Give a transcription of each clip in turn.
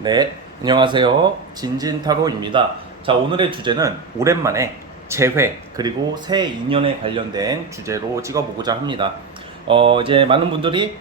네, 안녕하세요. 진진타로입니다. 자, 오늘의 주제는 오랜만에 재회 그리고 새 인연에 관련된 주제로 찍어보고자 합니다. 이제 많은 분들이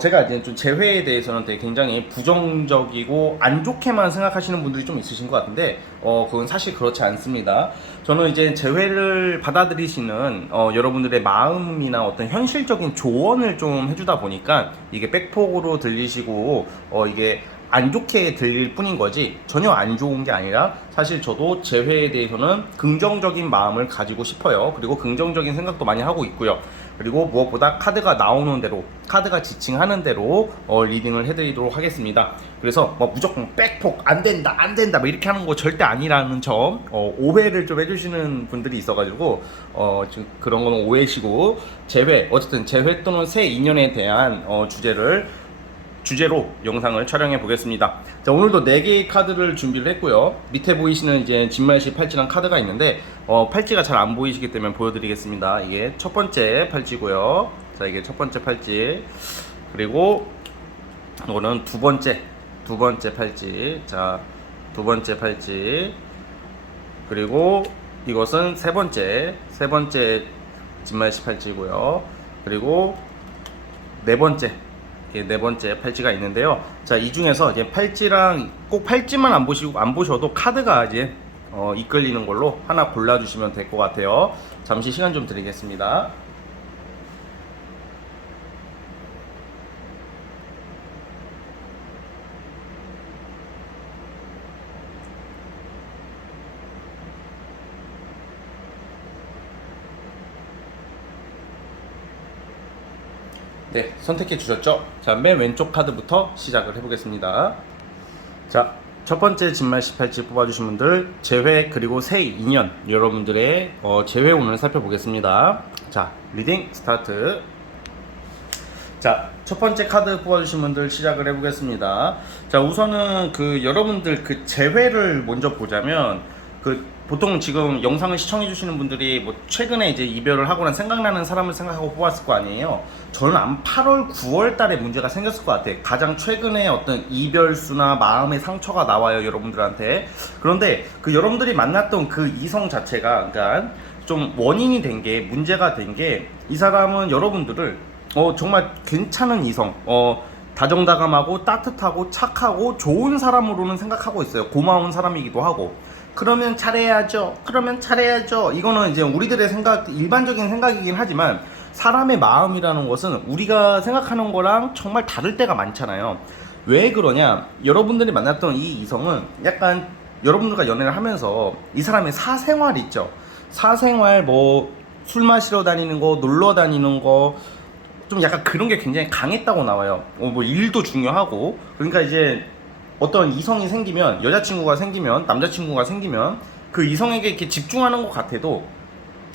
제가 이제 좀 재회에 대해서는 되게 굉장히 부정적이고 안 좋게만 생각하시는 분들이 좀 있으신 것 같은데, 그건 사실 그렇지 않습니다. 저는 이제 재회를 받아들이시는 여러분들의 마음이나 어떤 현실적인 조언을 좀 해주다 보니까 이게 백폭으로 들리시고 이게 안 좋게 들릴 뿐인 거지 전혀 안 좋은 게 아니라, 사실 저도 재회에 대해서는 긍정적인 마음을 가지고 싶어요. 그리고 긍정적인 생각도 많이 하고 있고요. 그리고 무엇보다 카드가 나오는 대로, 카드가 지칭하는 대로 리딩을 해드리도록 하겠습니다. 그래서 뭐 무조건 백폭 안 된다 안 된다 뭐 이렇게 하는 거 절대 아니라는 점 오해를 좀 해주시는 분들이 있어가지고 그런 거는 오해시고, 재회, 어쨌든 재회 또는 새 인연에 대한 주제로 영상을 촬영해 보겠습니다. 자, 오늘도 4개의 카드를 준비를 했고요. 밑에 보이시는 이제 진말시 팔찌랑 카드가 있는데, 팔찌가 잘 안 보이시기 때문에 보여드리겠습니다. 이게 첫 번째 팔찌고요. 자, 이게 첫 번째 팔찌. 그리고 이거는 두 번째 팔찌. 자, 두 번째 팔찌. 그리고 이것은 세 번째 진말시 팔찌고요. 그리고 네 번째 팔찌가 있는데요. 자, 이 중에서 이제 팔찌랑 꼭 팔찌만 안 보셔도 카드가 이제 이끌리는 걸로 하나 골라주시면 될 것 같아요. 잠시 시간 좀 드리겠습니다. 네, 선택해 주셨죠? 자, 맨 왼쪽 카드부터 시작을 해보겠습니다. 자, 첫 번째 진말 18지 뽑아주신 분들, 재회 그리고 새 인연, 여러분들의 재회 운을 살펴보겠습니다. 자, 리딩 스타트. 자, 첫 번째 카드 뽑아주신 분들 시작을 해보겠습니다. 자, 우선은 여러분들 재회를 먼저 보자면, 보통 지금 영상을 시청해주시는 분들이 뭐 최근에 이제 이별을 하거나 생각나는 사람을 생각하고 뽑았을 거 아니에요. 저는 한 8월, 9월 달에 문제가 생겼을 것 같아요. 가장 최근에 어떤 이별수나 마음의 상처가 나와요, 여러분들한테. 그런데 여러분들이 만났던 이성 자체가, 그러니까 좀 원인이 된 게, 문제가 된 게, 이 사람은 여러분들을 정말 괜찮은 이성, 다정다감하고 따뜻하고 착하고 좋은 사람으로는 생각하고 있어요. 고마운 사람이기도 하고. 그러면 잘해야죠. 이거는 이제 우리들의 일반적인 생각이긴 하지만, 사람의 마음이라는 것은 우리가 생각하는 거랑 정말 다를 때가 많잖아요. 왜 그러냐? 여러분들이 만났던 이 이성은 약간 여러분들과 연애를 하면서 이 사람의 사생활 있죠. 사생활, 뭐 술 마시러 다니는 거, 놀러 다니는 거, 좀 약간 그런 게 굉장히 강했다고 나와요. 뭐 일도 중요하고. 그러니까 이제 어떤 이성이 생기면, 여자친구가 생기면, 남자친구가 생기면 그 이성에게 이렇게 집중하는 것 같아도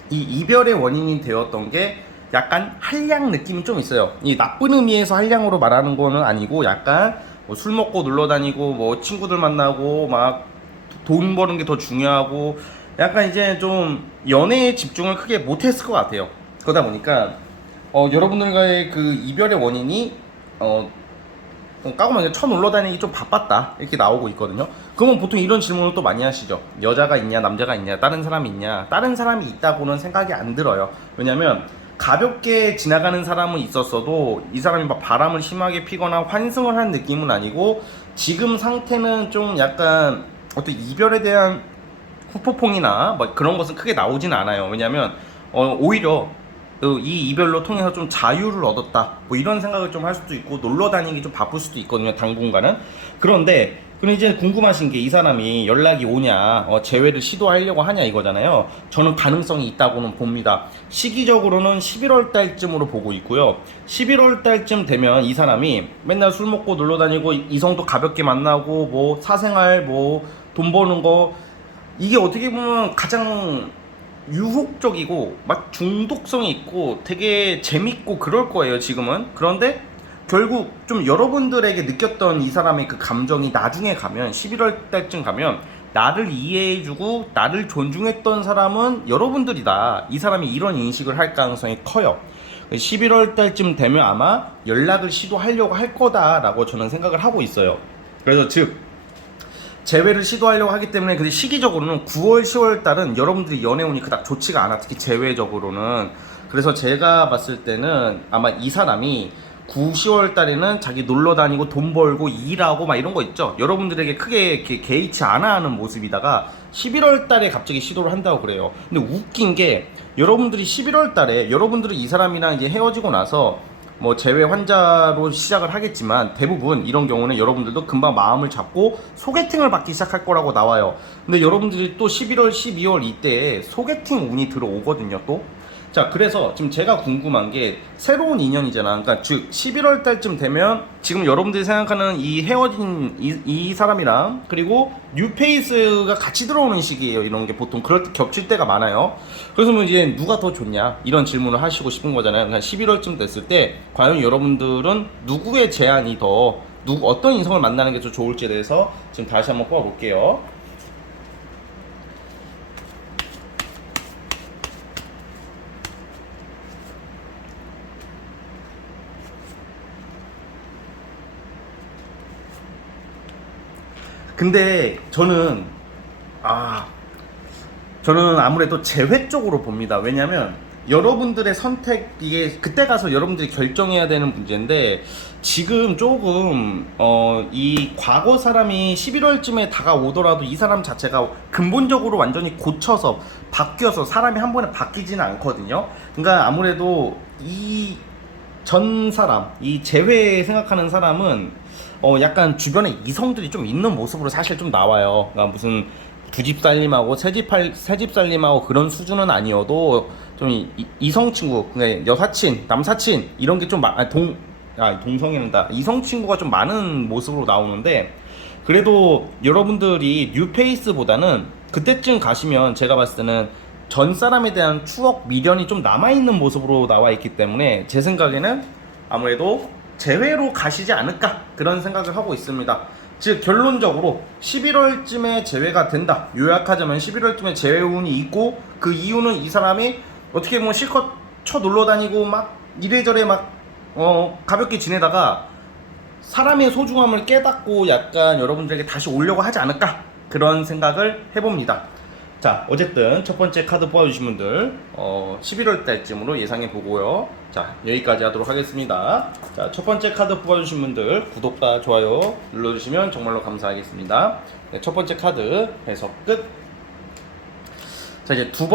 이 이별의 원인이 되었던 게 약간 한량 느낌이 좀 있어요. 이 나쁜 의미에서 한량으로 말하는 거는 아니고, 약간 뭐술 먹고 놀러 다니고 뭐 친구들 만나고 막 돈 버는 게 더 중요하고, 약간 이제 좀 연애에 집중을 크게 못했을 것 같아요. 그러다 보니까 여러분들과의 이별의 원인이 까고만 쳐 놀러 다니기 좀 바빴다 이렇게 나오고 있거든요. 그러면 보통 이런 질문을 또 많이 하시죠. 여자가 있냐, 남자가 있냐, 다른 사람이 있냐. 다른 사람이 있다고는 생각이 안 들어요. 왜냐면 가볍게 지나가는 사람은 있었어도 이 사람이 막 바람을 심하게 피거나 환승을 한 느낌은 아니고, 지금 상태는 좀 약간 어떤 이별에 대한 후폭풍이나 뭐 그런 것은 크게 나오진 않아요. 왜냐면 오히려 이 이별로 통해서 좀 자유를 얻었다 뭐 이런 생각을 좀 할 수도 있고, 놀러 다니기 좀 바쁠 수도 있거든요, 당분간은. 그런데 그럼 이제 궁금하신 게, 이 사람이 연락이 오냐, 재회를 시도하려고 하냐 이거잖아요. 저는 가능성이 있다고는 봅니다. 시기적으로는 11월 달쯤으로 보고 있고요. 11월 달쯤 되면 이 사람이 맨날 술 먹고 놀러 다니고 이성도 가볍게 만나고 뭐 사생활, 뭐 돈 버는 거, 이게 어떻게 보면 가장 유혹적이고 막 중독성이 있고 되게 재밌고 그럴 거예요, 지금은. 그런데 결국 좀 여러분들에게 느꼈던 이 사람의 감정이 나중에 가면, 11월 달쯤 가면, 나를 이해해주고 나를 존중했던 사람은 여러분들이다, 이 사람이 이런 인식을 할 가능성이 커요. 11월 달쯤 되면 아마 연락을 시도하려고 할 거다라고 저는 생각을 하고 있어요. 그래서 즉 재회를 시도하려고 하기 때문에 근데 시기적으로는 9월, 10월 달은 여러분들이 연애운이 그닥 좋지가 않아. 특히 재회적으로는. 그래서 제가 봤을 때는 아마 이 사람이 9, 10월 달에는 자기 놀러 다니고 돈 벌고 일하고 막 이런 거 있죠. 여러분들에게 크게 이렇게 개의치 않아 하는 모습이다가 11월 달에 갑자기 시도를 한다고 그래요. 근데 웃긴 게 여러분들이 11월 달에 여러분들은 이 사람이랑 이제 헤어지고 나서 뭐 재회 환자로 시작을 하겠지만 대부분 이런 경우는 여러분들도 금방 마음을 잡고 소개팅을 받기 시작할 거라고 나와요. 근데 여러분들이 또 11월, 12월 이때에 소개팅 운이 들어오거든요 또. 자, 그래서 지금 제가 궁금한 게 새로운 인연이잖아. 그러니까 즉 11월 달쯤 되면 지금 여러분들이 생각하는 이 헤어진 이 사람이랑 그리고 뉴페이스가 같이 들어오는 시기예요. 이런 게 보통 그럴 때 겹칠 때가 많아요. 그래서 뭐 이제 누가 더 좋냐 이런 질문을 하시고 싶은 거잖아요. 그러니까 11월쯤 됐을 때 과연 여러분들은 누구의 제안이 더 어떤 인성을 만나는 게 더 좋을지에 대해서 지금 다시 한번 뽑아볼게요. 근데 저는 아무래도 재회 쪽으로 봅니다. 왜냐면 여러분들의 선택 이게 그때 가서 여러분들이 결정해야 되는 문제인데 지금 조금 이 과거 사람이 11월쯤에 다가오더라도 이 사람 자체가 근본적으로 완전히 고쳐서 바뀌어서 사람이 한 번에 바뀌지는 않거든요. 그러니까 아무래도 이 전 사람, 이 재회 생각하는 사람은 약간 주변에 이성들이 좀 있는 모습으로 사실 좀 나와요. 그러니까 무슨 두 집 살림하고 세 집 살림하고 그런 수준은 아니어도 좀 이성 친구, 그러니까 여사친, 남사친 이런 게 좀 동성애는다. 이성 친구가 좀 많은 모습으로 나오는데 그래도 여러분들이 뉴페이스보다는 그때쯤 가시면 제가 봤을 때는 전 사람에 대한 추억 미련이 좀 남아있는 모습으로 나와 있기 때문에 제 생각에는 아무래도 재회로 가시지 않을까 그런 생각을 하고 있습니다. 즉 결론적으로 11월쯤에 재회가 된다. 요약하자면 11월쯤에 재회운이 있고 그 이유는 이 사람이 어떻게 보면 실컷 쳐 놀러 다니고 막 이래저래 막 가볍게 지내다가 사람의 소중함을 깨닫고 약간 여러분들에게 다시 오려고 하지 않을까 그런 생각을 해봅니다. 자, 어쨌든 첫 번째 카드 뽑아주신 분들 11월 달쯤으로 예상해 보고요. 자, 여기까지 하도록 하겠습니다. 자, 첫 번째 카드 뽑아주신 분들 구독과 좋아요 눌러주시면 정말로 감사하겠습니다. 네, 첫 번째 카드 해석 끝. 자, 이제 두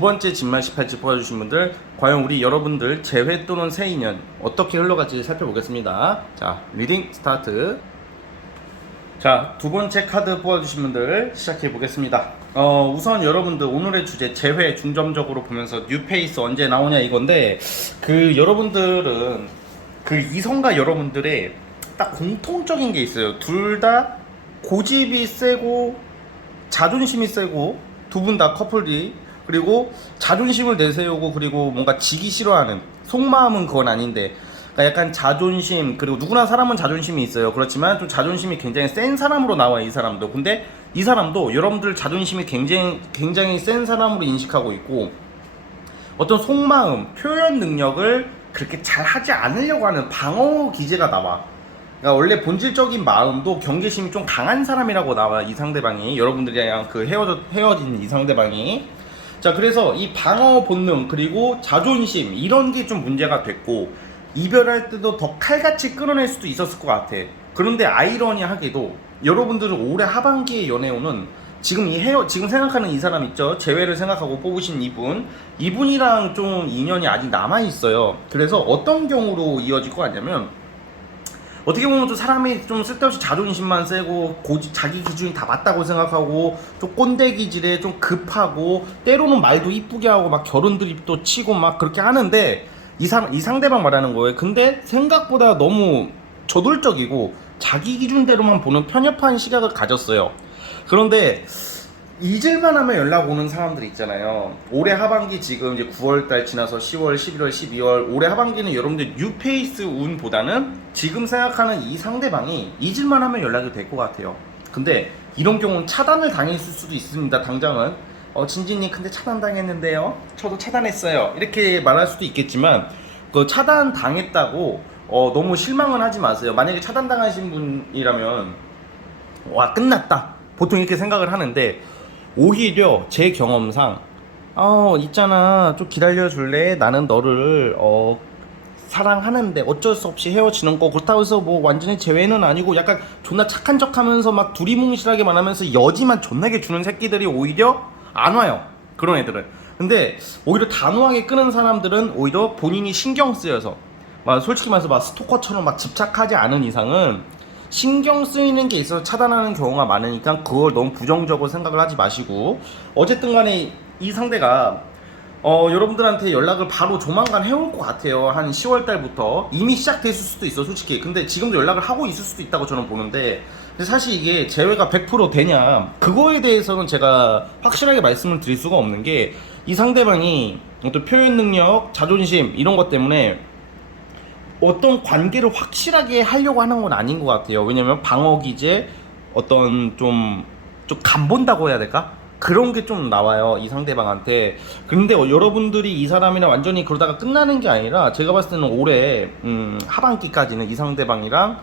번째 진말 18지 뽑아주신 분들 과연 우리 여러분들 재회 또는 새 인연 어떻게 흘러갈지 살펴보겠습니다. 자, 리딩 스타트. 자, 두 번째 카드 뽑아주신 분들 시작해 보겠습니다. 우선 여러분들 오늘의 주제 재회 중점적으로 보면서 뉴페이스 언제 나오냐 이건데 그 여러분들은 그 이성과 여러분들의 딱 공통적인 게 있어요. 둘 다 고집이 세고 자존심이 세고 두 분 다 커플이 그리고 자존심을 내세우고 그리고 뭔가 지기 싫어하는 속마음은 그건 아닌데 그러니까 약간 자존심 그리고 누구나 사람은 자존심이 있어요. 그렇지만 좀 자존심이 굉장히 센 사람으로 나와요. 이 사람도. 근데 이 사람도 여러분들 자존심이 굉장히 센 사람으로 인식하고 있고 어떤 속마음, 표현 능력을 그렇게 잘 하지 않으려고 하는 방어 기제가 나와. 그러니까 원래 본질적인 마음도 경계심이 좀 강한 사람이라고 나와. 이 상대방이 여러분들이랑 그 헤어진 이 상대방이. 자, 그래서 이 방어 본능 그리고 자존심 이런 게 좀 문제가 됐고 이별할 때도 더 칼같이 끌어낼 수도 있었을 것 같아. 그런데 아이러니하게도 여러분들은 올해 하반기의 연애운은 지금 지금 생각하는 이 사람 있죠? 재회를 생각하고 뽑으신 이분이랑 좀 인연이 아직 남아있어요. 그래서 어떤 경우로 이어질 것 같냐면 어떻게 보면 또 사람이 좀 쓸데없이 자존심만 세고 자기 기준이 다 맞다고 생각하고 좀 꼰대 기질에 좀 급하고 때로는 말도 이쁘게 하고 막 결혼 드립도 치고 막 그렇게 하는데 이 상대방 말하는 거예요. 근데 생각보다 너무 저돌적이고 자기 기준대로만 보는 편협한 시각을 가졌어요. 그런데 잊을만 하면 연락 오는 사람들 있잖아요. 올해 하반기 지금 이제 9월달 지나서 10월, 11월, 12월 올해 하반기는 여러분들 뉴페이스 운보다는 지금 생각하는 이 상대방이 잊을만 하면 연락이 될 것 같아요. 근데 이런 경우는 차단을 당했을 수도 있습니다. 당장은 진진님 근데 차단당했는데요. 저도 차단했어요. 이렇게 말할 수도 있겠지만 그 차단 당했다고 너무 실망은 하지 마세요. 만약에 차단당하신 분이라면 와 끝났다 보통 이렇게 생각을 하는데, 오히려 제 경험상 있잖아 좀 기다려줄래, 나는 너를 사랑하는데 어쩔 수 없이 헤어지는 거, 그렇다고 해서 뭐 완전히 제외는 아니고, 약간 존나 착한 척 하면서 막 두리뭉실하게 말하면서 여지만 존나게 주는 새끼들이 오히려 안 와요, 그런 애들은. 근데 오히려 단호하게 끄는 사람들은 오히려 본인이 신경 쓰여서, 막 솔직히 말해서 막 스토커처럼 막 집착하지 않은 이상은 신경 쓰이는 게 있어서 차단하는 경우가 많으니까 그걸 너무 부정적으로 생각을 하지 마시고, 어쨌든 간에 이 상대가 여러분들한테 연락을 바로 조만간 해올 것 같아요. 한 10월 달부터 이미 시작됐을 수도 있어 솔직히. 근데 지금도 연락을 하고 있을 수도 있다고 저는 보는데, 근데 사실 이게 재회가 100% 되냐, 그거에 대해서는 제가 확실하게 말씀을 드릴 수가 없는 게, 이 상대방이 어떤 표현 능력, 자존심 이런 것 때문에 어떤 관계를 확실하게 하려고 하는 건 아닌 것 같아요. 왜냐면 방어 기제, 어떤 좀 간본다고 해야 될까? 그런 게 좀 나와요, 이 상대방한테. 근데 여러분들이 이 사람이랑 완전히 그러다가 끝나는 게 아니라, 제가 봤을 때는 올해 하반기까지는 이 상대방이랑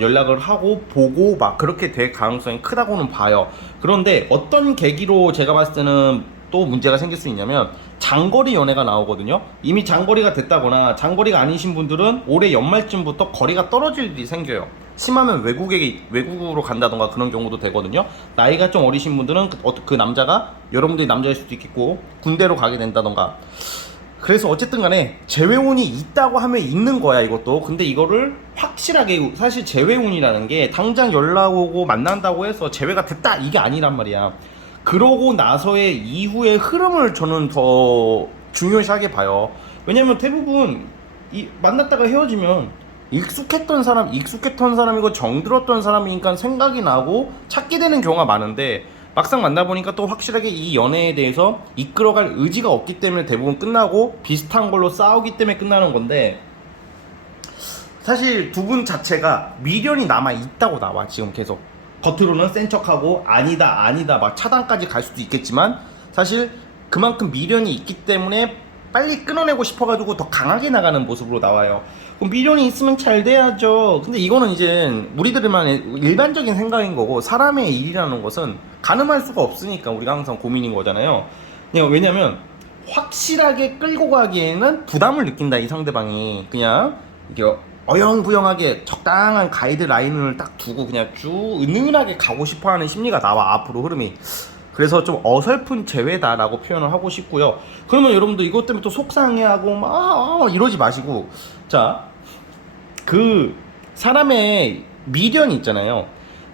연락을 하고 보고 막 그렇게 될 가능성이 크다고는 봐요. 그런데 어떤 계기로 제가 봤을 때는 또 문제가 생길 수 있냐면, 장거리 연애가 나오거든요. 이미 장거리가 됐다거나 장거리가 아니신 분들은 올해 연말쯤부터 거리가 떨어질 일이 생겨요. 심하면 외국으로 간다던가 그런 경우도 되거든요. 나이가 좀 어리신 분들은 그 남자가 여러분들이 남자일 수도 있겠고 군대로 가게 된다던가. 그래서 어쨌든 간에 재회운이 있다고 하면 있는 거야 이것도. 근데 이거를 확실하게, 사실 재회운이라는 게 당장 연락 오고 만난다고 해서 재회가 됐다 이게 아니란 말이야. 그러고 나서의 이후의 흐름을 저는 더 중요시하게 봐요. 왜냐면 대부분 만났다가 헤어지면 익숙했던 사람이고 정들었던 사람이니까 생각이 나고 찾게 되는 경우가 많은데, 막상 만나보니까 또 확실하게 이 연애에 대해서 이끌어갈 의지가 없기 때문에 대부분 끝나고, 비슷한 걸로 싸우기 때문에 끝나는 건데, 사실 두 분 자체가 미련이 남아 있다고 나와 지금 계속. 겉으로는 센 척하고 아니다 막 차단까지 갈 수도 있겠지만, 사실 그만큼 미련이 있기 때문에 빨리 끊어내고 싶어가지고 더 강하게 나가는 모습으로 나와요. 그럼 미련이 있으면 잘 돼야죠. 근데 이거는 이제 우리들만의 일반적인 생각인 거고, 사람의 일이라는 것은 가늠할 수가 없으니까 우리가 항상 고민인 거잖아요. 왜냐면 확실하게 끌고 가기에는 부담을 느낀다, 이 상대방이. 그냥 이게 어영부영하게 적당한 가이드라인을 딱 두고 그냥 쭉 은은하게 가고 싶어하는 심리가 나와, 앞으로 흐름이. 그래서 좀 어설픈 재회다라고 표현을 하고 싶고요. 그러면 여러분들 이것 때문에 또 속상해하고 막 이러지 마시고, 자, 그 사람의 미련이 있잖아요.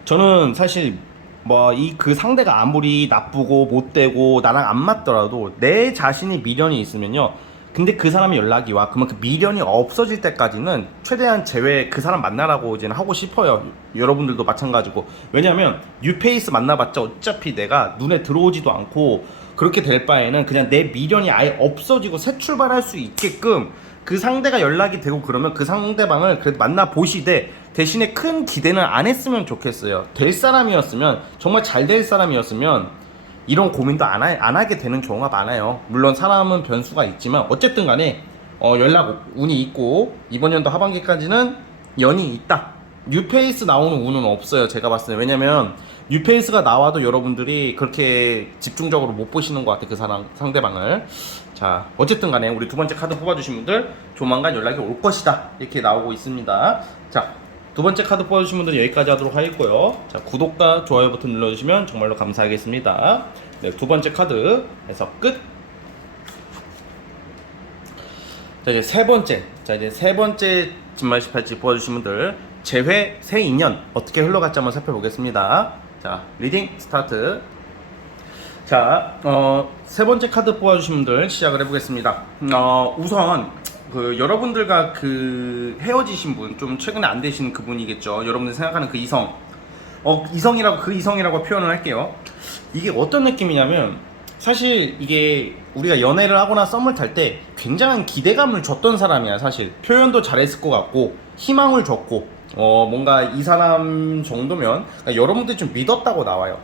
저는 사실 뭐 그 상대가 아무리 나쁘고 못되고 나랑 안 맞더라도 내 자신이 미련이 있으면요, 근데 그 사람이 연락이 와, 그러면 그 미련이 없어질 때까지는 최대한 그 사람 만나라고 이제 하고 싶어요. 여러분들도 마찬가지고. 왜냐면 뉴페이스 만나봤자 어차피 내가 눈에 들어오지도 않고, 그렇게 될 바에는 그냥 내 미련이 아예 없어지고 새 출발할 수 있게끔 그 상대가 연락이 되고, 그러면 그 상대방을 그래도 만나보시되 대신에 큰 기대는 안 했으면 좋겠어요. 될 사람이었으면, 정말 잘 될 사람이었으면 이런 고민도 안 하게 되는 경우가 많아요. 물론 사람은 변수가 있지만 어쨌든 간에 연락 운이 있고, 이번 연도 하반기까지는 연이 있다. 뉴페이스 나오는 운은 없어요, 제가 봤을 때. 왜냐면 뉴페이스가 나와도 여러분들이 그렇게 집중적으로 못 보시는 것 같아, 그 상대방을. 자, 어쨌든 간에 우리 두 번째 카드 뽑아주신 분들 조만간 연락이 올 것이다, 이렇게 나오고 있습니다. 자, 두 번째 카드 뽑아주신 분들은 여기까지 하도록 하겠고요. 자, 구독과 좋아요 버튼 눌러주시면 정말로 감사하겠습니다. 네, 두 번째 카드에서 끝. 자, 이제 세 번째 진말시팔찌 뽑아주신 분들 재회 새 인연 어떻게 흘러갈지 한번 살펴보겠습니다. 자, 리딩 스타트. 자, 세 번째 카드 뽑아주신 분들 시작을 해보겠습니다. 우선 여러분들과 헤어지신 분, 좀 최근에 안 되신 그분이겠죠. 여러분들 생각하는 그 이성, 이성이라고 표현을 할게요. 이게 어떤 느낌이냐면, 사실 이게 우리가 연애를 하거나 썸을 탈 때 굉장한 기대감을 줬던 사람이야. 사실 표현도 잘했을 것 같고 희망을 줬고, 뭔가 이 사람 정도면, 그러니까 여러분들이 좀 믿었다고 나와요.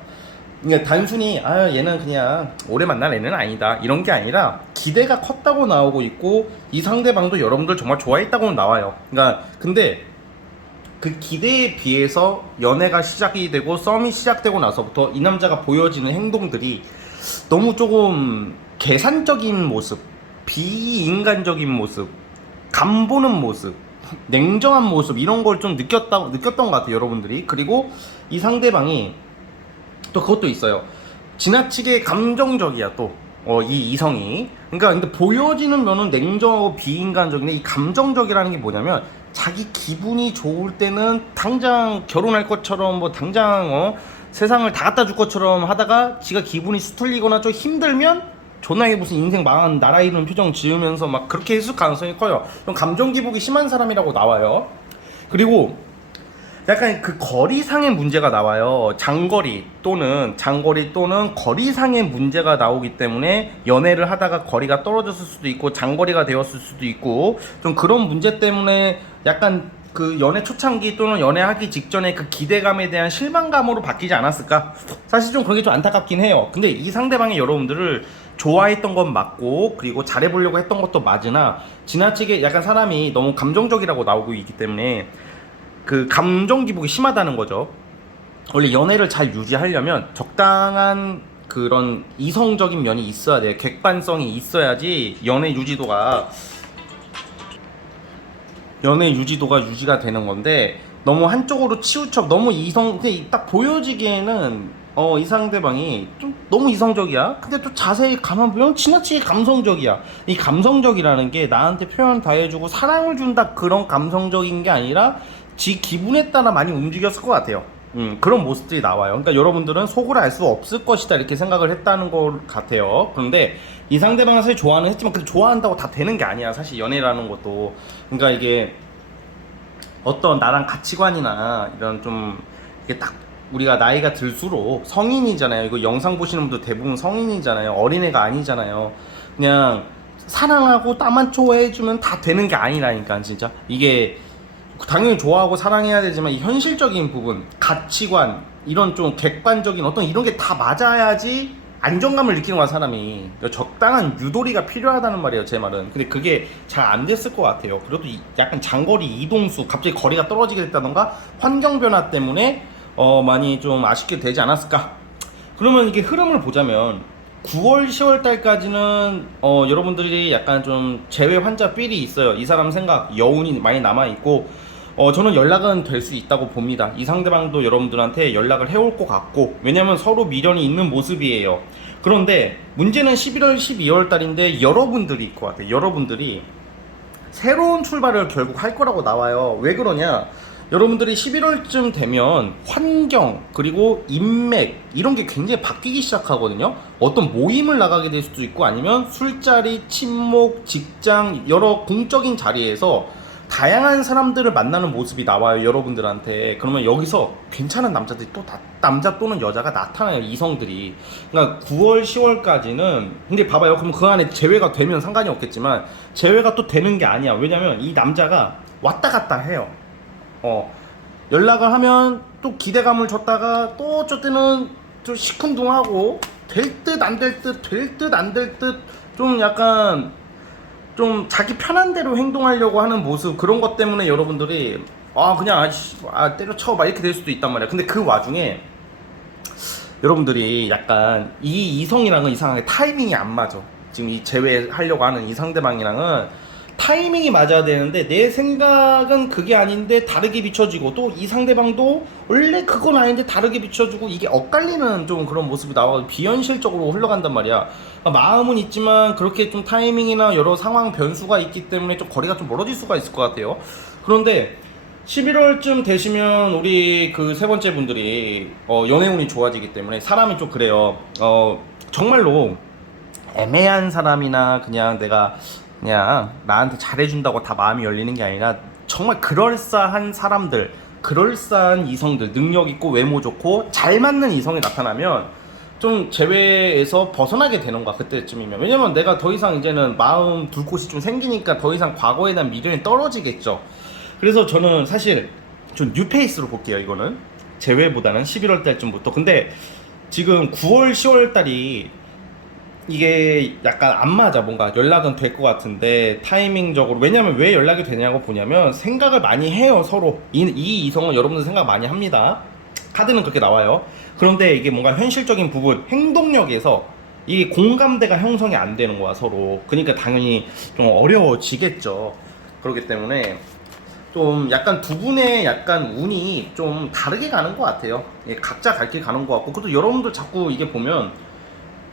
그러니까 단순히 얘는 그냥 오래 만날 애는 아니다 이런 게 아니라 기대가 컸다고 나오고 있고, 이 상대방도 여러분들 정말 좋아했다고 나와요. 그러니까 근데 그 기대에 비해서 연애가 시작이 되고 썸이 시작되고 나서부터 이 남자가 보여지는 행동들이 너무 조금 계산적인 모습, 비인간적인 모습, 간보는 모습, 냉정한 모습, 이런 걸 좀 느꼈던 것 같아요, 여러분들이. 그리고 이 상대방이 또 그것도 있어요. 지나치게 감정적이야, 또. 이 이성이. 그러니까 근데 보여지는 면은 냉정하고 비인간적인데, 이 감정적이라는 게 뭐냐면, 자기 기분이 좋을 때는 당장 결혼할 것처럼, 뭐 당장 세상을 다 갖다 줄 것처럼 하다가, 지가 기분이 수틀리거나 좀 힘들면 존나게 무슨 인생 망한 나라 이름 표정 지으면서 막 그렇게 했을 가능성이 커요. 좀 감정 기복이 심한 사람이라고 나와요. 그리고 약간 그 거리상의 문제가 나와요. 장거리 또는 거리상의 문제가 나오기 때문에 연애를 하다가 거리가 떨어졌을 수도 있고 장거리가 되었을 수도 있고, 좀 그런 문제 때문에 약간 그 연애 초창기 또는 연애하기 직전에 그 기대감에 대한 실망감으로 바뀌지 않았을까? 사실 좀 그런 게 좀 안타깝긴 해요. 근데 이 상대방이 여러분들을 좋아했던 건 맞고, 그리고 잘해보려고 했던 것도 맞으나, 지나치게 약간 사람이 너무 감정적이라고 나오고 있기 때문에 그 감정 기복이 심하다는 거죠. 원래 연애를 잘 유지하려면 적당한 그런 이성적인 면이 있어야 돼요. 객관성이 있어야지 연애 유지도가 유지가 되는 건데, 너무 한쪽으로 치우쳐, 너무 근데 딱 보여지기에는 이 상대방이 좀 너무 이성적이야. 근데 또 자세히 가만 보면 지나치게 감성적이야. 이 감성적이라는 게 나한테 표현 다 해주고 사랑을 준다, 그런 감성적인 게 아니라 지 기분에 따라 많이 움직였을 것 같아요. 그런 모습들이 나와요. 그러니까 여러분들은 속을 알 수 없을 것이다, 이렇게 생각을 했다는 것 같아요. 그런데 이 상대방은 사실 좋아는 했지만, 그 좋아한다고 다 되는 게 아니야, 사실 연애라는 것도. 그러니까 이게 어떤 나랑 가치관이나 이런 좀, 이게 딱 우리가 나이가 들수록 성인이잖아요. 이거 영상 보시는 분들 대부분 성인이잖아요. 어린애가 아니잖아요. 그냥 사랑하고 땀만 좋아해주면 다 되는 게 아니라니까, 진짜. 이게 당연히 좋아하고 사랑해야 되지만, 이 현실적인 부분, 가치관, 이런 좀 객관적인 어떤 이런 게 다 맞아야지 안정감을 느끼는 거야, 사람이. 적당한 유도리가 필요하다는 말이에요, 제 말은. 근데 그게 잘 안 됐을 것 같아요. 그래도 약간 장거리 이동수, 갑자기 거리가 떨어지게 됐다던가 환경 변화 때문에 많이 좀 아쉽게 되지 않았을까. 그러면 이게 흐름을 보자면 9월 10월 달까지는 여러분들이 약간 좀 재회 환자 삘이 있어요. 이 사람 생각, 여운이 많이 남아있고, 저는 연락은 될 수 있다고 봅니다. 이 상대방도 여러분들한테 연락을 해올 것 같고, 왜냐면 서로 미련이 있는 모습이에요. 그런데 문제는 11월 12월 달인데 여러분들이 있을 것 같아요. 여러분들이 새로운 출발을 결국 할 거라고 나와요. 왜 그러냐, 여러분들이 11월쯤 되면 환경, 그리고 인맥, 이런 게 굉장히 바뀌기 시작하거든요. 어떤 모임을 나가게 될 수도 있고, 아니면 술자리, 친목, 직장, 여러 공적인 자리에서 다양한 사람들을 만나는 모습이 나와요, 여러분들한테. 그러면 여기서 괜찮은 남자들이 또 남자 또는 여자가 나타나요, 이성들이. 그러니까 9월 10월까지는, 근데 봐봐요, 그럼 그 안에 재회가 되면 상관이 없겠지만 재회가 또 되는 게 아니야. 왜냐면 이 남자가 왔다 갔다 해요. 연락을 하면 또 기대감을 줬다가 또 어쩔 때는 좀 시큰둥하고, 될 듯 안 될 듯, 될 듯 안 될 듯, 좀 약간 좀 자기 편한 대로 행동하려고 하는 모습, 그런 것 때문에 여러분들이 그냥 때려쳐 막 이렇게 될 수도 있단 말이야. 근데 그 와중에 여러분들이 약간 이 이성이랑은 이상하게 타이밍이 안 맞아. 지금 이 재회하려고 하는 이 상대방이랑은 타이밍이 맞아야 되는데, 내 생각은 그게 아닌데 다르게 비춰지고, 또 이 상대방도 원래 그건 아닌데 다르게 비춰주고, 이게 엇갈리는 좀 그런 모습이 나와서 비현실적으로 흘러간단 말이야. 마음은 있지만 그렇게 좀 타이밍이나 여러 상황 변수가 있기 때문에 좀 거리가 좀 멀어질 수가 있을 것 같아요. 그런데 11월쯤 되시면 우리 그 세 번째 분들이 연애운이 좋아지기 때문에, 사람이 좀 그래요. 정말로 애매한 사람이나 그냥 내가 그냥 나한테 잘해준다고 다 마음이 열리는 게 아니라, 정말 그럴싸한 사람들, 그럴싸한 이성들, 능력 있고 외모 좋고 잘 맞는 이성이 나타나면 좀 재회에서 벗어나게 되는 거야, 그때쯤이면. 왜냐면 내가 더 이상 이제는 마음 둘 곳이 좀 생기니까 더 이상 과거에 대한 미련이 떨어지겠죠. 그래서 저는 사실 좀 뉴페이스로 볼게요, 이거는. 재회보다는 11월 달쯤부터. 근데 지금 9월 10월 달이 이게 약간 안 맞아. 뭔가 연락은 될 것 같은데 타이밍적으로. 왜냐면 왜 연락이 되냐고 보냐면 생각을 많이 해요, 서로. 이 이성은 여러분들 생각 많이 합니다. 카드는 그렇게 나와요. 그런데 이게 뭔가 현실적인 부분, 행동력에서 이게 공감대가 형성이 안 되는 거야, 서로. 그러니까 당연히 좀 어려워지겠죠. 그렇기 때문에 좀 약간 두 분의 약간 운이 좀 다르게 가는 것 같아요. 예, 각자 갈 길 가는 것 같고. 그래도 여러분들 자꾸 이게 보면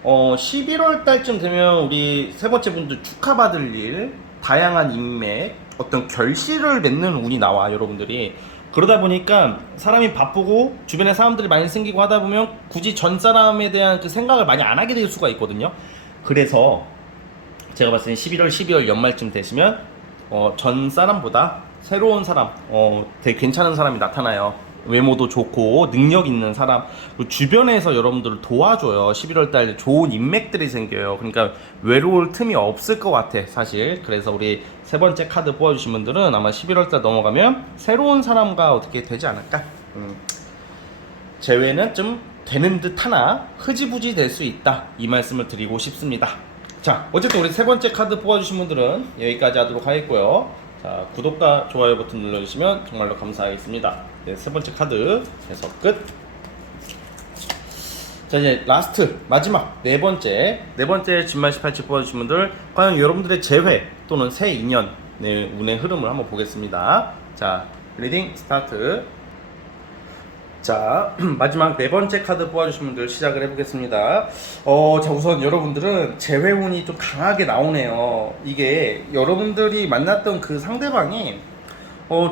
11월 달쯤 되면 우리 세 번째 분들 축하받을 일, 다양한 인맥, 어떤 결실을 맺는 운이 나와, 여러분들이. 그러다 보니까 사람이 바쁘고 주변에 사람들이 많이 생기고 하다 보면 굳이 전 사람에 대한 그 생각을 많이 안 하게 될 수가 있거든요. 그래서 제가 봤을 때 11월, 12월 연말쯤 되시면 전 사람보다 새로운 사람, 되게 괜찮은 사람이 나타나요. 외모도 좋고 능력 있는 사람, 그리고 주변에서 여러분들을 도와줘요. 11월 달 좋은 인맥들이 생겨요. 그러니까 외로울 틈이 없을 것 같아, 사실. 그래서 우리 세 번째 카드 뽑아주신 분들은 아마 11월 달 넘어가면 새로운 사람과 어떻게 되지 않을까? 재회는 좀 되는 듯 하나 흐지부지 될 수 있다, 이 말씀을 드리고 싶습니다. 자, 어쨌든 우리 세 번째 카드 뽑아주신 분들은 여기까지 하도록 하겠고요. 자, 구독과 좋아요 버튼 눌러주시면 정말로 감사하겠습니다. 네, 세 번째 카드 해석 끝. 자, 이제 라스트 마지막 네 번째 진말 18치 뽑아주신 분들, 과연 여러분들의 재회 또는 새 인연, 네, 운의 흐름을 한번 보겠습니다. 자, 리딩 스타트. 자, 마지막 네 번째 카드 뽑아주신 분들 시작을 해보겠습니다. 자, 우선 여러분들은 재회운이 좀 강하게 나오네요. 이게 여러분들이 만났던 그 상대방이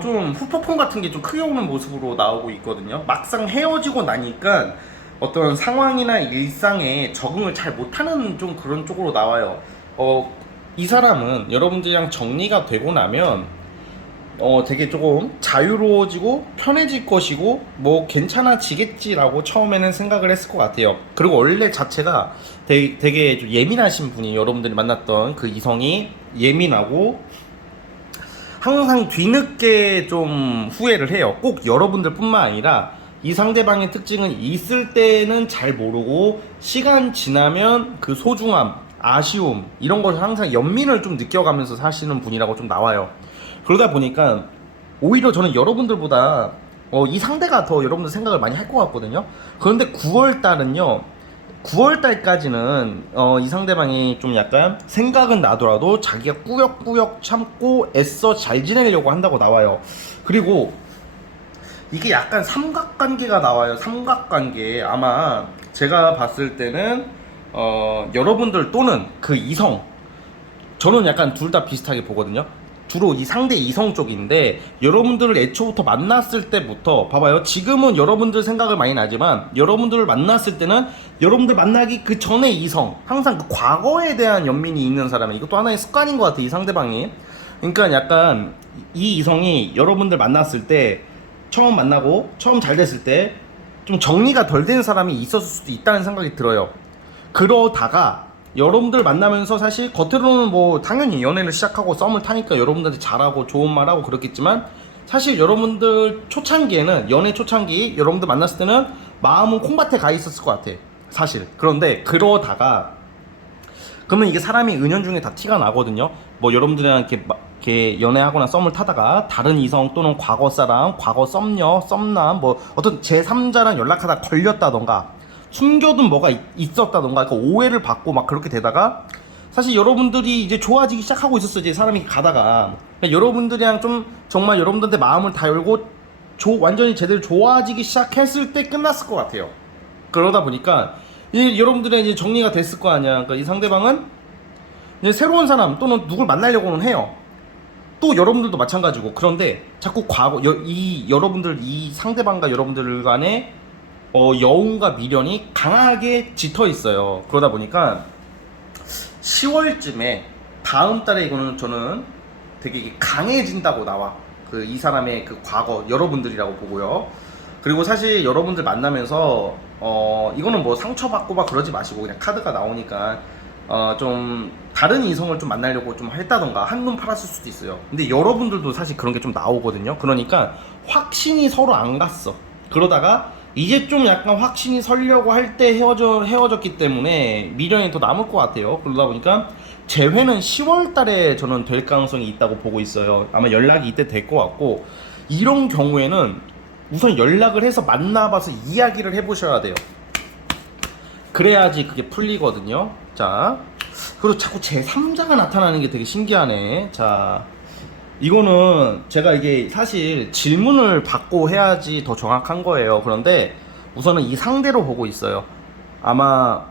좀 후폭풍 같은 게 좀 크게 오는 모습으로 나오고 있거든요. 막상 헤어지고 나니까 어떤 상황이나 일상에 적응을 잘 못하는 좀 그런 쪽으로 나와요. 이 사람은 여러분들이랑 정리가 되고 나면 되게 조금 자유로워지고 편해질 것이고 뭐 괜찮아지겠지라고 처음에는 생각을 했을 것 같아요. 그리고 원래 자체가 되게 좀 예민하신 분이, 여러분들이 만났던 그 이성이 예민하고 항상 뒤늦게 좀 후회를 해요. 꼭 여러분들 뿐만 아니라 이 상대방의 특징은 있을 때는 잘 모르고 시간 지나면 그 소중함, 아쉬움 이런 것을 항상 연민을 좀 느껴가면서 사시는 분이라고 좀 나와요. 그러다 보니까 오히려 저는 여러분들보다 이 상대가 더 여러분들 생각을 많이 할 것 같거든요. 그런데 9월달은요, 9월달까지는 이 상대방이 좀 약간 생각은 나더라도 자기가 꾸역꾸역 참고 애써 잘 지내려고 한다고 나와요. 그리고 이게 약간 삼각관계가 나와요. 삼각관계. 아마 제가 봤을 때는 여러분들 또는 그 이성, 저는 약간 둘 다 비슷하게 보거든요. 주로 이 상대 이성 쪽인데, 여러분들을 애초부터 만났을 때부터 봐봐요. 지금은 여러분들 생각을 많이 나지만 여러분들을 만났을 때는 여러분들 만나기 그 전에 이성, 항상 그 과거에 대한 연민이 있는 사람이, 이것도 하나의 습관인 것 같아, 이 상대방이. 그러니까 약간 이 이성이 여러분들 만났을 때, 처음 만나고 처음 잘 됐을 때 좀 정리가 덜 된 사람이 있었을 수도 있다는 생각이 들어요. 그러다가 여러분들 만나면서 사실 겉으로는 뭐 당연히 연애를 시작하고 썸을 타니까 여러분들한테 잘하고 좋은 말하고 그렇겠지만, 사실 여러분들 초창기에는, 연애 초창기 여러분들 만났을 때는 마음은 콩밭에 가 있었을 것 같아, 사실. 그런데 그러다가 그러면 이게 사람이 은연중에 다 티가 나거든요. 뭐 여러분들이랑 이렇게 연애하거나 썸을 타다가 다른 이성 또는 과거 사람, 과거 썸녀, 썸남, 뭐 어떤 제3자랑 연락하다 걸렸다던가 숨겨둔 뭐가 있었다던가 그 오해를 받고 막 그렇게 되다가, 사실 여러분들이 이제 좋아지기 시작하고 있었어요. 이제 사람이 가다가 그러니까 여러분들이랑 좀 정말 여러분들한테 마음을 다 열고 완전히 제대로 좋아지기 시작했을 때 끝났을 것 같아요. 그러다 보니까 이제 여러분들의 이제 정리가 됐을 거 아니야. 그러니까 이 상대방은 이제 새로운 사람 또는 누굴 만나려고는 해요. 또 여러분들도 마찬가지고. 그런데 자꾸 과거 여러분들, 이 상대방과 여러분들 간에 여운과 미련이 강하게 짙어 있어요. 그러다 보니까 10월쯤에 다음 달에 이거는 저는 되게 강해진다고 나와. 그 이 사람의 그 과거, 여러분들이라고 보고요. 그리고 사실 여러분들 만나면서 이거는 뭐 상처받고 막 그러지 마시고 그냥 카드가 나오니까 좀 다른 이성을 좀 만나려고 좀 했다던가 한눈 팔았을 수도 있어요. 근데 여러분들도 사실 그런 게 좀 나오거든요. 그러니까 확신이 서로 안 갔어. 그러다가 이제 좀 약간 확신이 서려고 할 때 헤어졌기 때문에 미련이 더 남을 것 같아요. 그러다 보니까 재회는 10월 달에 저는 될 가능성이 있다고 보고 있어요. 아마 연락이 이때 될 것 같고, 이런 경우에는 우선 연락을 해서 만나봐서 이야기를 해보셔야 돼요. 그래야지 그게 풀리거든요. 자, 그리고 자꾸 제3자가 나타나는 게 되게 신기하네. 자, 이거는 제가 이게 사실 질문을 받고 해야지 더 정확한 거예요. 그런데 우선은 이 상대로 보고 있어요. 아마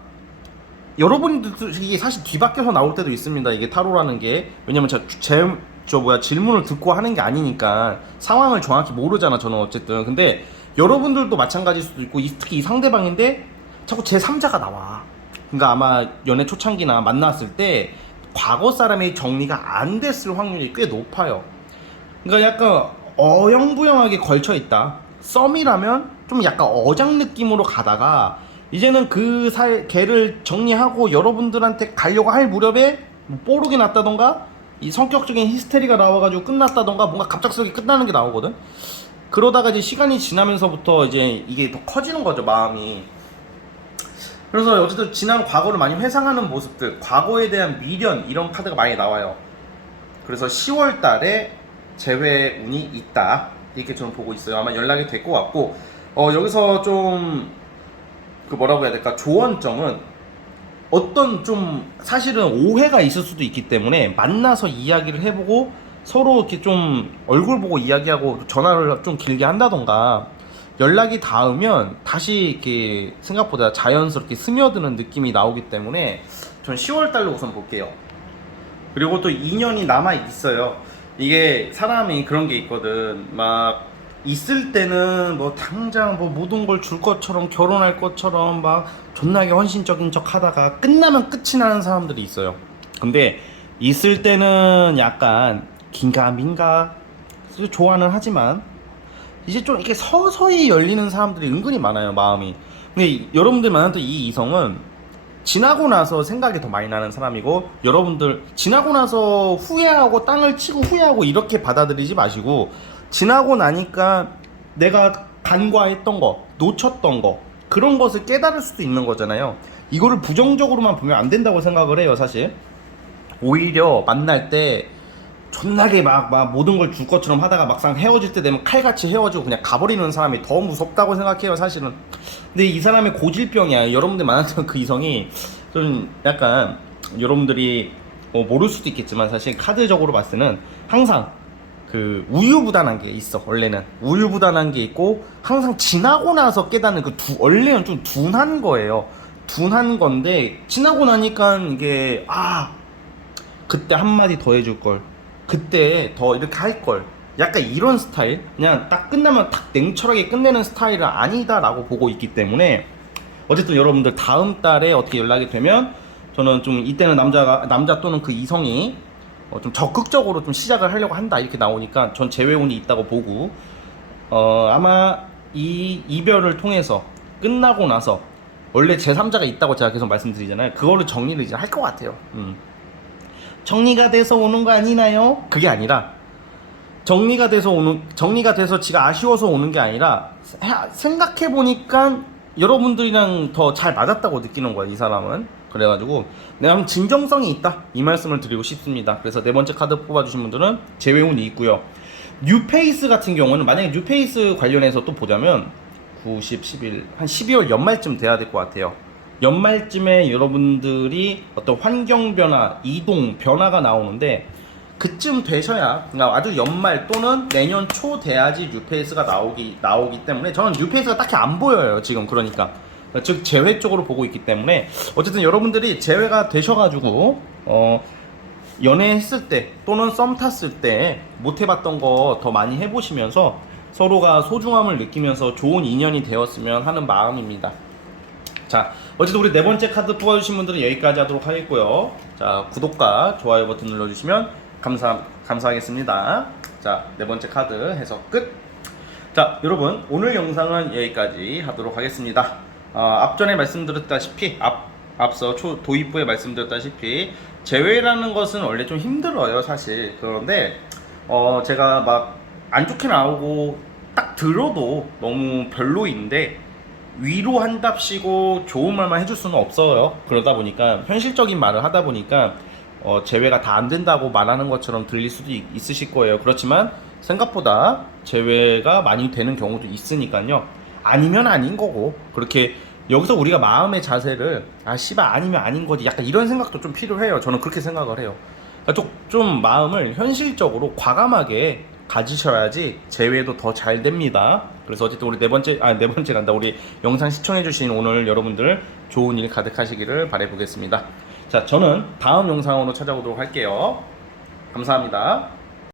여러분들도 이게 사실 뒤바뀌어서 나올 때도 있습니다. 이게 타로라는 게. 왜냐면 질문을 듣고 하는 게 아니니까 상황을 정확히 모르잖아, 저는 어쨌든. 근데 여러분들도 마찬가지일 수도 있고, 특히 이 상대방인데 자꾸 제3자가 나와. 그러니까 아마 연애 초창기나 만났을 때 과거 사람이 정리가 안 됐을 확률이 꽤 높아요. 그러니까 약간 어영부영하게 걸쳐 있다. 썸이라면 좀 약간 어장 느낌으로 가다가 이제는 걔를 정리하고 여러분들한테 가려고 할 무렵에 뭐 뽀록이 났다던가 이 성격적인 히스테리가 나와가지고 끝났다던가 뭔가 갑작스럽게 끝나는 게 나오거든. 그러다가 이제 시간이 지나면서부터 이제 이게 더 커지는 거죠, 마음이. 그래서 어쨌든 지난 과거를 많이 회상하는 모습들, 과거에 대한 미련, 이런 카드가 많이 나와요. 그래서 10월 달에 재회 운이 있다, 이렇게 저는 보고 있어요. 아마 연락이 될 것 같고, 여기서 좀 뭐라고 해야 될까, 조언점은 어떤 좀 사실은 오해가 있을 수도 있기 때문에 만나서 이야기를 해보고 서로 이렇게 좀 얼굴 보고 이야기하고 전화를 좀 길게 한다던가, 연락이 닿으면 다시 이렇게 생각보다 자연스럽게 스며드는 느낌이 나오기 때문에 전 10월 달로 우선 볼게요. 그리고 또 2년이 남아 있어요. 이게 사람이 그런 게 있거든. 막 있을 때는 뭐 당장 뭐 모든 걸 줄 것처럼, 결혼할 것처럼 막 존나게 헌신적인 척 하다가 끝나면 끝이 나는 사람들이 있어요. 근데 있을 때는 약간 긴가민가 좋아는 하지만 이제 좀 이렇게 서서히 열리는 사람들이 은근히 많아요, 마음이. 근데 여러분들 만났던 이 이성은 지나고 나서 생각이 더 많이 나는 사람이고, 여러분들 지나고 나서 후회하고 땅을 치고 후회하고 이렇게 받아들이지 마시고, 지나고 나니까 내가 간과했던 거, 놓쳤던 거, 그런 것을 깨달을 수도 있는 거잖아요. 이거를 부정적으로만 보면 안 된다고 생각을 해요, 사실. 오히려 만날 때 존나게 막 모든 걸 줄 것처럼 하다가 막상 헤어질 때 되면 칼같이 헤어지고 그냥 가버리는 사람이 더 무섭다고 생각해요, 사실은. 근데 이 사람의 고질병이야. 여러분들 만났던 그 이성이 좀 약간, 여러분들이 모를 수도 있겠지만 사실 카드적으로 봤을 때는 항상 그 우유부단한 게 있어. 원래는 우유부단한 게 있고, 항상 지나고 나서 깨닫는 원래는 좀 둔한 거예요. 둔한 건데 지나고 나니까 이게 그때 한마디 더 해줄 걸, 그때 더 이렇게 할 걸, 약간 이런 스타일. 그냥 딱 끝나면 딱 냉철하게 끝내는 스타일은 아니다라고 보고 있기 때문에, 어쨌든 여러분들 다음 달에 어떻게 연락이 되면 저는 좀 이때는 남자 또는 그 이성이 좀 적극적으로 좀 시작을 하려고 한다, 이렇게 나오니까 전 재회운이 있다고 보고, 아마 이 이별을 통해서 끝나고 나서 원래 제3자가 있다고 제가 계속 말씀드리잖아요. 그거를 정리를 이제 할 것 같아요. 정리가 돼서 오는 거 아니나요? 그게 아니라 정리가 돼서 지가 아쉬워서 오는 게 아니라, 생각해 보니까 여러분들이랑 더 잘 맞았다고 느끼는 거야, 이 사람은. 그래가지고 내가 진정성이 있다, 이 말씀을 드리고 싶습니다. 그래서 네 번째 카드 뽑아주신 분들은 재회운이 있고요. 뉴페이스 같은 경우는, 만약에 뉴페이스 관련해서 또 보자면 9, 10, 11, 한 12월 연말쯤 돼야 될 것 같아요. 연말쯤에 여러분들이 어떤 환경 변화, 이동 변화가 나오는데, 그쯤 되셔야, 그러니까 아주 연말 또는 내년 초 돼야지 뉴페이스가 나오기 때문에 저는 뉴페이스가 딱히 안 보여요, 지금. 그러니까 즉 재회 쪽으로 보고 있기 때문에, 어쨌든 여러분들이 재회가 되셔가지고 연애했을 때 또는 썸 탔을 때 못 해봤던 거 더 많이 해보시면서 서로가 소중함을 느끼면서 좋은 인연이 되었으면 하는 마음입니다. 자, 어쨌든 우리 네 번째 카드 뽑아주신 분들은 여기까지 하도록 하겠고요. 자, 구독과 좋아요 버튼 눌러주시면 감사하겠습니다. 자, 네 번째 카드 해석 끝. 자, 여러분, 오늘 영상은 여기까지 하도록 하겠습니다. 앞전에 말씀드렸다시피, 앞서 도입부에 말씀드렸다시피 재회라는 것은 원래 좀 힘들어요, 사실. 그런데 제가 막 안 좋게 나오고 딱 들어도 너무 별로인데, 위로한답시고 좋은 말만 해줄 수는 없어요. 그러다 보니까 현실적인 말을 하다 보니까 제외가 다 안 된다고 말하는 것처럼 들릴 수도 있으실 거예요. 그렇지만 생각보다 제외가 많이 되는 경우도 있으니까요. 아니면 아닌 거고, 그렇게 여기서 우리가 마음의 자세를 씨발 아니면 아닌 거지, 약간 이런 생각도 좀 필요해요. 저는 그렇게 생각을 해요. 그러니까 좀 마음을 현실적으로 과감하게 가지셔야지 제외도 더 잘 됩니다. 그래서 어쨌든 우리 네 번째란다. 우리 영상 시청해주신 오늘 여러분들 좋은 일 가득하시기를 바라보겠습니다. 자, 저는 다음 영상으로 찾아오도록 할게요. 감사합니다.